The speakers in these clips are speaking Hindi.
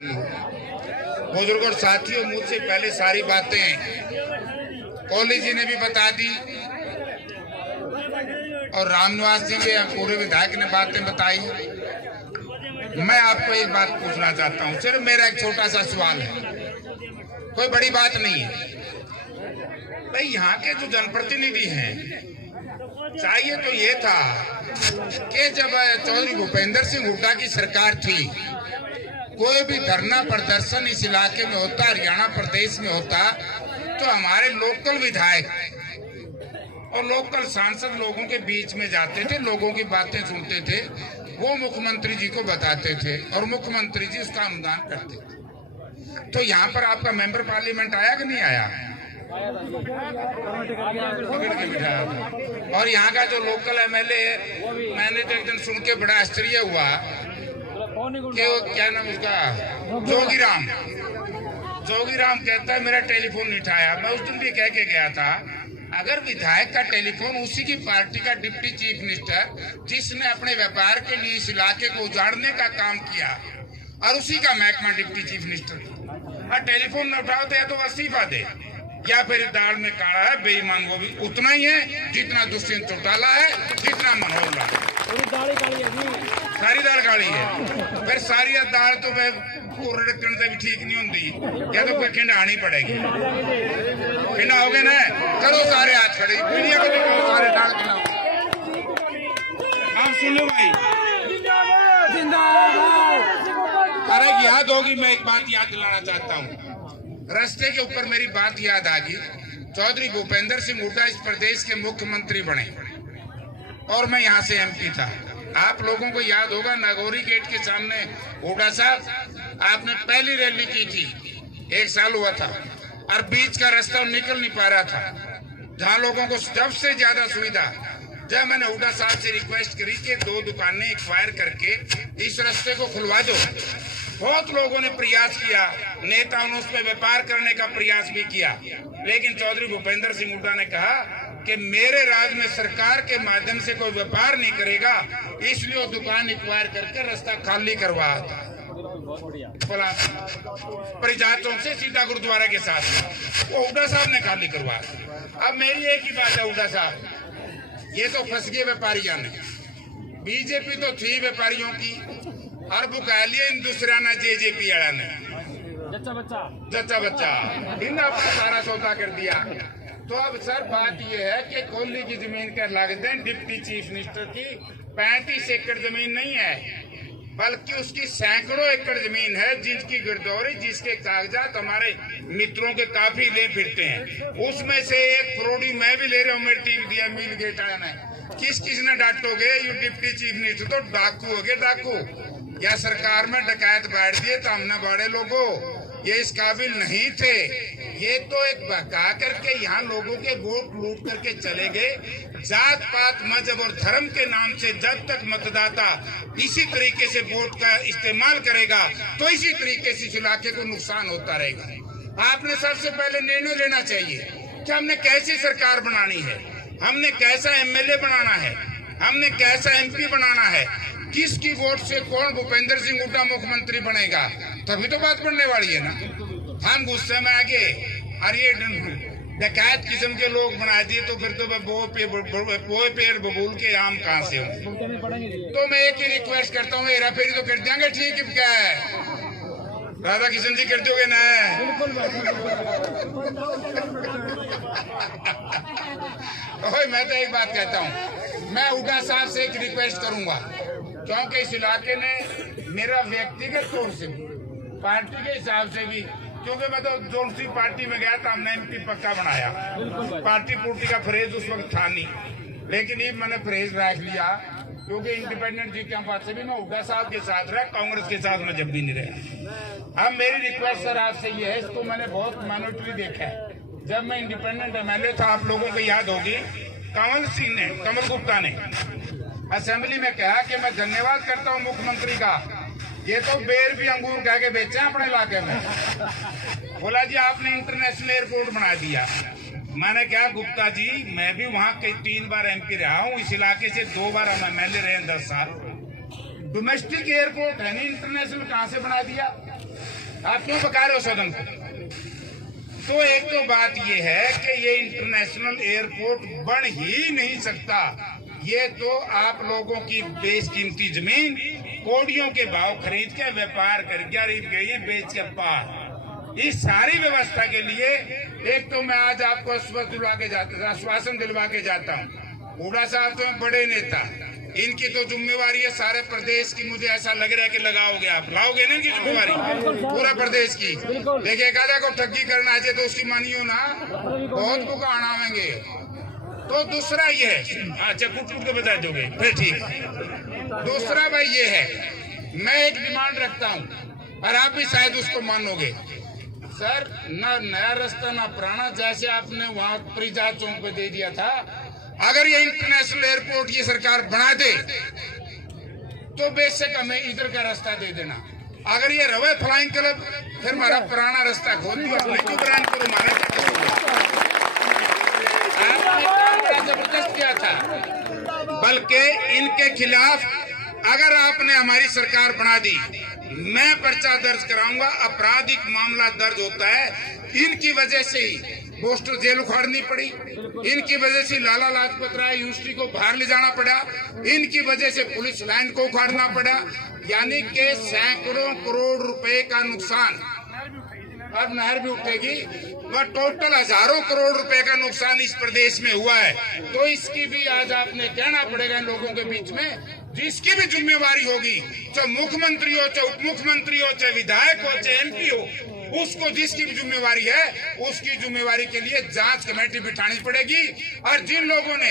बुजुर्ग और साथियों, मुझसे पहले सारी बातें कोहली जी ने भी बता दी और रामनिवास जी के पूरे विधायक ने बातें बताई। मैं आपको एक बात पूछना चाहता हूं, सिर्फ मेरा एक छोटा सा सवाल है, कोई बड़ी बात नहीं है। भाई यहाँ के जो जनप्रतिनिधि हैं, चाहिए तो ये था कि जब चौधरी भूपेंद्र सिंह हुड्डा की सरकार थी, कोई भी धरना प्रदर्शन इस इलाके में होता, हरियाणा प्रदेश में होता, तो हमारे लोकल विधायक और लोकल सांसद लोगों के बीच में जाते थे, लोगों की बातें सुनते थे, वो मुख्यमंत्री जी को बताते थे और मुख्यमंत्री जी उसका अनुदान करते थे। तो यहाँ पर आपका मेंबर पार्लियामेंट आया कि नहीं आया? और यहाँ का जो लोकल एमएलए, मैंने तो एक दिन सुन के बड़ा आश्चर्य हुआ कि वो क्या नाम उसका, जोगीराम कहता है मेरा टेलीफोन नहीं उठाया। मैं उस दिन भी कह के गया था, अगर विधायक का टेलीफोन उसी की पार्टी का डिप्टी चीफ मिनिस्टर, जिसने अपने व्यापार के लिए इस इलाके को उजाड़ने का काम किया और उसी का महकमा डिप्टी चीफ मिनिस्टर, और टेलीफोन न उठाओ तो या तो इस्तीफा दे या फिर दाल में काढ़ा है, बेईमान वो भी उतना ही है जितना दुष्यंत चौटाला है, जितना मनोहर लाल। सारी दाल काली है, फिर सारी दाल तो रखने से भी ठीक नहीं होती, या तो कोई खिंडानी पड़ेगी। खिंडाओगे ना, करो सारे हाथ खड़े, पीढ़िया को देखो सारे दाल खिलाओ। आप सुनो भाई, अरे याद होगी, मैं एक बात याद दिलाना चाहता हूँ। रास्ते के ऊपर मेरी बात याद आ गई, चौधरी भूपेंद्र सिंह हुड्डा इस प्रदेश के मुख्यमंत्री बने और मैं यहाँ से एमपी था। आप लोगों को याद होगा, नागौरी गेट के सामने हुड्डा साहब आपने पहली रैली की थी, 1 साल हुआ था, और बीच का रास्ता निकल नहीं पा रहा था, जहाँ लोगों को सबसे ज्यादा सुविधा। जब मैंने हुड्डा साहब से रिक्वेस्ट करी कि 2 दुकानें एक्वायर करके इस रास्ते को खुलवा दो, बहुत लोगों ने प्रयास किया, नेताओं ने उस पर व्यापार करने का प्रयास भी किया, लेकिन चौधरी भूपेंद्र सिंह हुड्डा ने कहा कि मेरे राज में सरकार के माध्यम से कोई व्यापार नहीं करेगा, इसलिए वो दुकान एक्वायर करके रास्ता खाली करवा परिजा चौक से सीधा गुरुद्वारा के साथ वो हुड्डा साहब ने खाली करवाया। अब मेरी एक ही बात है, हुड्डा साहब ये तो फंस गए व्यापारियों ने, बीजेपी तो थी व्यापारियों की, और बुकालिया इन दूसरा ना जेजेपी वाला ने जच्चा बच्चा इन्हें अपना सारा सौदा कर दिया। तो अब सर बात यह है कि कोहली की जमीन का लागत है डिप्टी चीफ मिनिस्टर की 35 एकड़ जमीन नहीं है, बल्कि उसकी सैकड़ों एकड़ जमीन है, जिसकी गिरदौरी, जिसके कागजात हमारे मित्रों के काफी ले फिरते हैं। उसमें से एक करोड़ी मैं भी ले रहा हूँ, मेरी टीम दिया मिल गेट ने। किस ने डांटोगे? यू डिप्टी चीफ मिनिस्टर तो डाकू हो गए, डाकू या सरकार में डकैत बैठ दिए, तो हमने बड़े लोगों ये इस काबिल नहीं थे। ये तो एक बहका करके यहाँ लोगों के वोट लूट करके चले गए। जात पात मजहब और धर्म के नाम से जब तक मतदाता इसी तरीके से वोट का इस्तेमाल करेगा, तो इसी तरीके से इस इलाके को नुकसान होता रहेगा। आपने सबसे पहले निर्णय लेना चाहिए कि हमने कैसी सरकार बनानी है, हमने कैसा एमएलए बनाना है, हमने कैसा एमपी बनाना है, किसकी वोट से कौन भूपेंद्र सिंह हुड्डा मुख्यमंत्री बनेगा, तभी तो बात बनने वाली है ना। हम गुस्से में आगे और ये डकैत किस्म के लोग बना दिए, तो फिर तो पोए पेड़ बबूल के आम कहाँ से हो। तो मैं एक ही रिक्वेस्ट करता हूँ, हेरा फेरी तो कर देंगे, ठीक है, क्या है राधा किशन जी कर दोगे ना? मैं तो एक बात कहता हूँ, मैं हुड्डा साहब से एक रिक्वेस्ट करूंगा, क्योंकि इस इलाके ने मेरा व्यक्तिगत तौर से पार्टी के हिसाब से भी, क्योंकि मैं तो दूसरी पार्टी में गया था, हमने एमपी पक्का बनाया, पार्टी पुर्टी का फ्रेज उस वक्त था नहीं, लेकिन ये मैंने फ्रेज रख लिया, क्योंकि इंडिपेंडेंट जी के पास से भी मैं हुड्डा साहब के साथ रहा, कांग्रेस के साथ मैं जब भी नहीं रहा। अब मेरी रिक्वेस्ट सर आपसे ये है, इसको मैंने बहुत माइनॉरिटी देखा है। जब मैं इंडिपेंडेंट एमएलए था, आप लोगों को याद होगी, कमल गुप्ता ने असेंबली में कहा कि मैं धन्यवाद करता हूं मुख्यमंत्री का, ये तो बेर भी अंगूर कह के बेचे अपने इलाके में। बोला जी आपने इंटरनेशनल एयरपोर्ट बना दिया। मैंने कहा गुप्ता जी, मैं भी वहां 3 बार एमपी रहा हूं, इस इलाके से 2 बार हम एमएलए रहे 10 साल। डोमेस्टिक एयरपोर्ट है नहीं, इंटरनेशनल कहां से बना दिया? आप क्यों बका रहे हो सदन को? तो एक तो बात ये है कि ये इंटरनेशनल एयरपोर्ट बन ही नहीं सकता। ये तो आप लोगों की बेशकीमती जमीन कोड़ियों के भाव खरीद के व्यापार कर गए बेच के पार। इस सारी व्यवस्था के लिए एक तो मैं आज आपको आश्वासन दिलवा के जाता हूँ, हुड्डा साहब तो बड़े नेता, इनकी तो जिम्मेवारी है सारे प्रदेश की। मुझे ऐसा लग रहा है कि लगाओगे, आप लाओगे ना इनकी जिम्मेवारी पूरा प्रदेश की। देखिए काजा को ठगी करना चाहिए तो उसकी मानियो ना, बहुत को आनावेंगे। तो दूसरा ये है, अच्छा कुछ के बता दोगे फिर ठीक। दूसरा भाई ये है, मैं एक डिमांड रखता हूँ और आप भी शायद उसको मानोगे। सर ना नया रास्ता ना पुराना, जैसे आपने वहाँ परिजा चौक पे दे दिया था, अगर ये इंटरनेशनल एयरपोर्ट ये सरकार बना दे तो बेशक हमें इधर का रास्ता दे देना। अगर ये रवे फ्लाइंग क्लब, फिर हमारा पुराना रास्ता खोल दिया, अपने क्यों ब्रांड करो, हमारा आपने जबरदस्त किया था। बल्कि इनके खिलाफ अगर आपने हमारी सरकार बना दी, मैं पर्चा दर्ज कराऊंगा। आपराधिक मामला दर्ज होता है, इनकी वजह से ही पोस्टर जेल उखाड़नी पड़ी, इनकी वजह से लाला लाजपत राय यूनिवर्सिटी को बाहर ले जाना पड़ा, इनकी वजह से पुलिस लाइन को उखाड़ना पड़ा। यानी कि सैकड़ों करोड़ रुपए का नुकसान, अब नहर भी उठेगी, वह टोटल हजारों करोड़ रुपए का नुकसान इस प्रदेश में हुआ है। तो इसकी भी आज आपने कहना पड़ेगा इन लोगों के बीच में, जिसकी भी जिम्मेवारी होगी, चाहे मुख्यमंत्री हो, चाहे उप मुख्यमंत्री हो, चाहे विधायक हो, चाहे एमपी हो, उसको जिसकी भी जिम्मेवारी है उसकी जिम्मेवारी के लिए जांच कमेटी बिठानी पड़ेगी। और जिन लोगों ने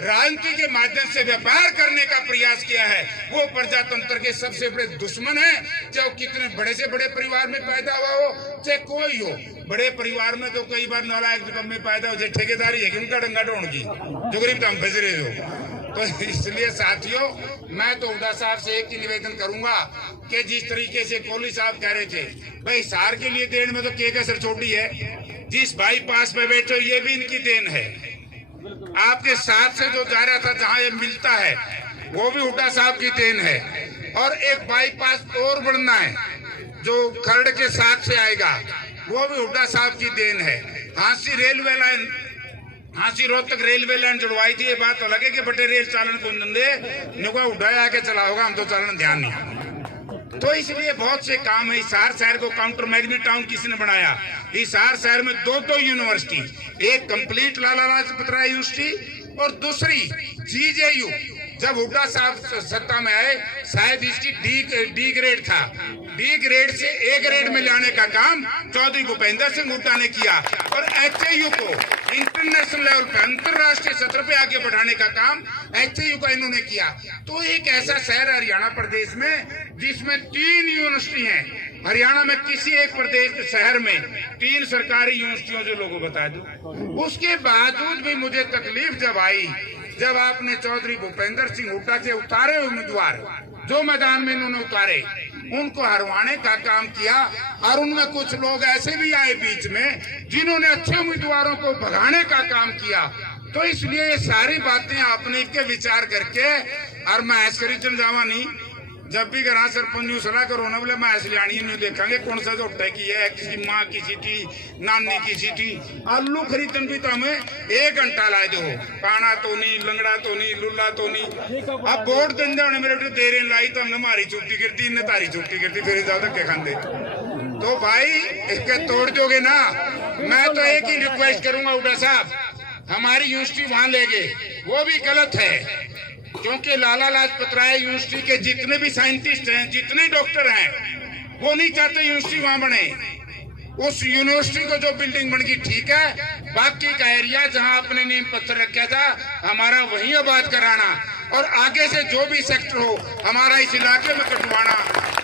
राजनीति के माध्यम से व्यापार करने का प्रयास किया है वो प्रजातंत्र के सबसे बड़े दुश्मन हैं, चाहे कितने बड़े से बड़े परिवार में पैदा हुआ हो, चाहे कोई हो। बड़े परिवार में तो कई बार नालायक रकम में पैदा हो जाए, ठेकेदारी है कि उनका डंगा ढोण की जो गरीब हम फजरे हो। तो इसलिए साथियों, मैं तो हुड्डा साहब से एक ही निवेदन करूंगा कि जिस तरीके से कोहली साहब कह रहे थे, भाई हिसार के लिए देन में तो के कसर छोटी है, जिस बाईपास पे बैठे ये भी इनकी देन है। आपके साथ से जो जा रहा था जहां ये मिलता है वो भी हुड्डा साहब की देन है। और एक बाईपास और बढ़ना है जो खरड़ के साथ से आएगा, वो भी हुड्डा साहब की देन है। Hansi railway line, Hansi Rohtak railway line जुड़वाई थी, ये बात अलग है कि बटे रेल चालन को दे उड़ाया आके चला होगा, हम तो चालन ध्यान नहीं। तो इसलिए बहुत से काम है। हिसार शहर को काउंटर मैग्नेट टाउन किसने बनाया? हिसार शहर में दो यूनिवर्सिटी, एक कंप्लीट लाला लाजपत राय यूनिवर्सिटी और दूसरी जीजेयू। जब हुड्डा साहब सत्ता में आए शायद इसकी डी ग्रेड था, डी ग्रेड से ए ग्रेड में लाने का काम चौधरी भूपेंद्र सिंह हुड्डा ने किया और एचएयू को इंटरनेशनल लेवल पे, अंतरराष्ट्रीय सत्र पे आगे बढ़ाने का काम एचएयू का इन्होंने किया। तो एक ऐसा शहर हरियाणा प्रदेश में जिसमें 3 यूनिवर्सिटी हैं। हरियाणा में किसी एक प्रदेश शहर में 3 सरकारी यूनिवर्सिटियों जो लोगों बता दो। उसके बावजूद भी मुझे तकलीफ जब आई, जब आपने चौधरी भूपेंद्र सिंह हुड्डा से उतारे उम्मीदवार जो मैदान में इन्होंने उतारे, उनको हरवाने का काम किया। और उनमें कुछ लोग ऐसे भी आए बीच में जिन्होंने अच्छे उम्मीदवारों को भगाने का काम किया। तो इसलिए ये सारी बातें आपने के विचार करके, और मैं ऐसे करी चल जावा नहीं, जब भी घर सरपंच सलाह करो ना, बोले मैं ऐसे लियानी नहीं देखेंगे कौन सा जो की है, किसी माँ की सीटी, नानी की सीटी। आलू खरीदन भी तो हमें 1 घंटा लाए दो, काना तो नहीं, लंगड़ा तो नहीं, लुल्ला तो नहीं। अब वोट देंगे उन्हें मेरे बेटे देर लाई तो हमने हमारी छुट्टी करती, इन्हें तारी छुट्टी करती, फिर ज्यादा धक्के खाते। तो भाई इसके तोड़ दोगे ना। मैं तो एक ही रिक्वेस्ट करूंगा हुड्डा साहब, हमारी यूनिवर्सिटी वहां ले गए, वो भी गलत है। क्योंकि लाला लाजपत राय यूनिवर्सिटी के जितने भी साइंटिस्ट हैं, जितने डॉक्टर हैं, वो नहीं चाहते यूनिवर्सिटी वहां बने। उस यूनिवर्सिटी को जो बिल्डिंग बन गई ठीक है, बाकी का एरिया जहां आपने नींव पत्थर रखा था हमारा वहीं आबाद कराना, और आगे से जो भी सेक्टर हो हमारा इस इलाके में कटवाना।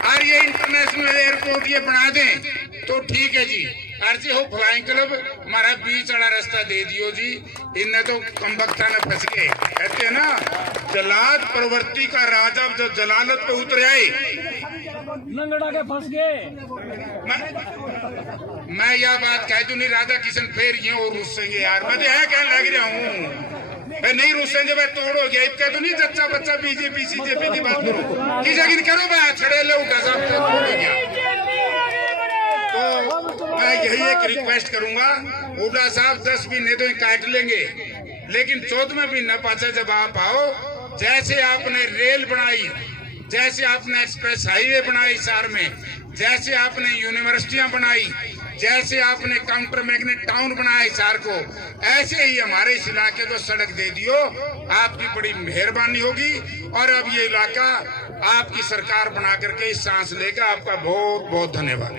और ये इंटरनेशनल एयरपोर्ट ये बना दें तो ठीक है जी। अर्जी हो फ्लाइंग क्लब हमारा बीच वाला रास्ता दे दियो जी। इनने तो कमबख्ता ने फंस गए, कहते हैं ना जलाद प्रवृत्ति का राजा जब जलालत पे उतर आए, लंगड़ा के फंस गए। मैं यह बात कह दूं नहीं, राधा किशन फिर ये और रुसेंगे यार, मैं तो यह कहने लग रहा हूँ, नहीं रुसेंगे भाई, तोड़ हो गया। कह दो नहीं जच्चा बच्चा बीजेपी सीजेपी की बात करो, की जगह करो भाई, छड़े लो हुड्डा साहब तोड़ हो गया। मैं यही एक रिक्वेस्ट करूंगा, हुड्डा साहब 10 महीने तो काट लेंगे, लेकिन 14वें महीना पाछे जब आप आओ, जैसे आपने रेल बनाई, जैसे आपने एक्सप्रेस हाईवे बनाई शहर में, जैसे आपने यूनिवर्सिटियां बनाई, जैसे आपने काउंटर मैग्नेट टाउन बनाया शहर को, ऐसे ही हमारे इस इलाके को सड़क दे दियो, आपकी बड़ी मेहरबानी होगी। और अब ये इलाका आपकी सरकार बना करके इस सांस लेगा। आपका बहुत बहुत धन्यवाद।